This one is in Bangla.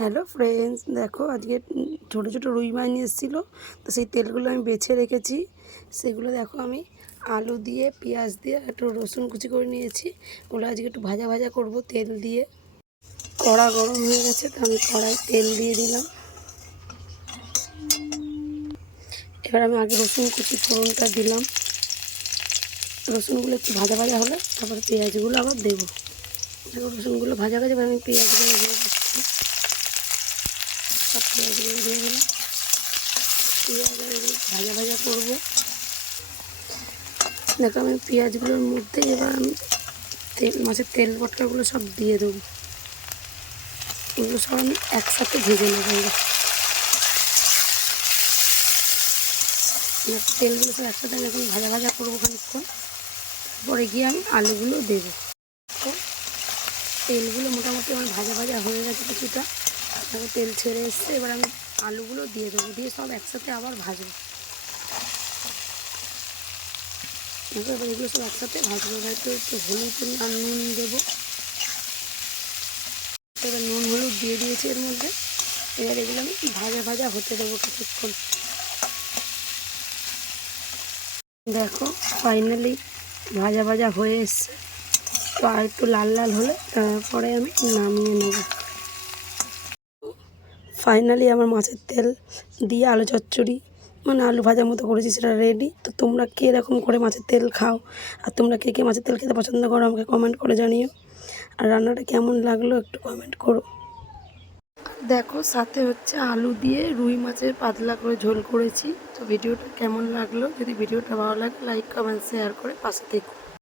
হ্যালো ফ্রেন্ডস, দেখো আজকে ছোটো ছোটো রুই মাছ নিয়ে এসেছিলো। তো সেই তেলগুলো আমি বেছে রেখেছি। সেগুলো দেখো আমি আলু দিয়ে পেঁয়াজ দিয়ে একটু রসুন কুচি করে নিয়েছি। ওগুলো আজকে একটু ভাজা ভাজা করব তেল দিয়ে। কড়া গরম হয়ে গেছে, তো আমি কড়াই তেল দিয়ে দিলাম। এবার আমি আগে রসুন কুচি ফোড়নটা দিলাম। রসুনগুলো একটু ভাজা ভাজা হলে তারপর পেঁয়াজগুলো আবার দেবো। দেখো রসুনগুলো ভাজা ভাজা, এবার আমি পেঁয়াজগুলো দিয়ে দিচ্ছি। সব পেঁয়াজগুলো দিয়ে দিলাম। পেঁয়াজ ভাজা ভাজা করবো। দেখো আমি পেঁয়াজগুলোর মধ্যে এবার আমি মাছের তেল বটকাগুলো সব দিয়ে দেবো। এগুলো সব আমি একসাথে ভেজে নেবো। তেলগুলো সব একসাথে আমি এখন ভাজা ভাজা করবো খানিকক্ষণ। পরে গিয়ে আমি আলুগুলো দেবো। তো তেলগুলো মোটামুটি আমার ভাজা ভাজা হয়ে গেছে কিছুটা। দেখো তেল ছেড়ে এসছে, এবার আমি আলুগুলো দিয়ে দেবো, দিয়ে সব একসাথে আবার ভাজবো। দেখো এবার এগুলো সব একসাথে ভাজবো। এবার একটু হলুদ আর নুন দেবো। এবার নুন হলুদ দিয়ে দিয়েছি এর মধ্যে। এবার এগুলো আমি ভাজা ভাজা হতে দেবো কিছুক্ষণ। দেখো ফাইনালি ভাজা ভাজা হয়ে এসছে। তো আর একটু লাল লাল হলে তারপরে আমি নামিয়ে নেব। ফাইনালি আমার মাছের তেল দিয়ে আলু চচ্চড়ি মানে আলু ভাজার মতো করেছি, সেটা রেডি। তো তোমরা কে এরকম করে মাছের তেল খাও, আর তোমরা কে কে মাছের তেল খেতে পছন্দ করো আমাকে কমেন্ট করে জানিও। আর রান্নাটা কেমন লাগলো একটু কমেন্ট করো। দেখো সাথে হচ্ছে আলু দিয়ে রুই মাছের পাতলা করে ঝোল করেছি। তো ভিডিওটা কেমন লাগলো, যদি ভিডিওটা ভালো লাগে লাইক কমেন্ট শেয়ার করে পাশে থেকো।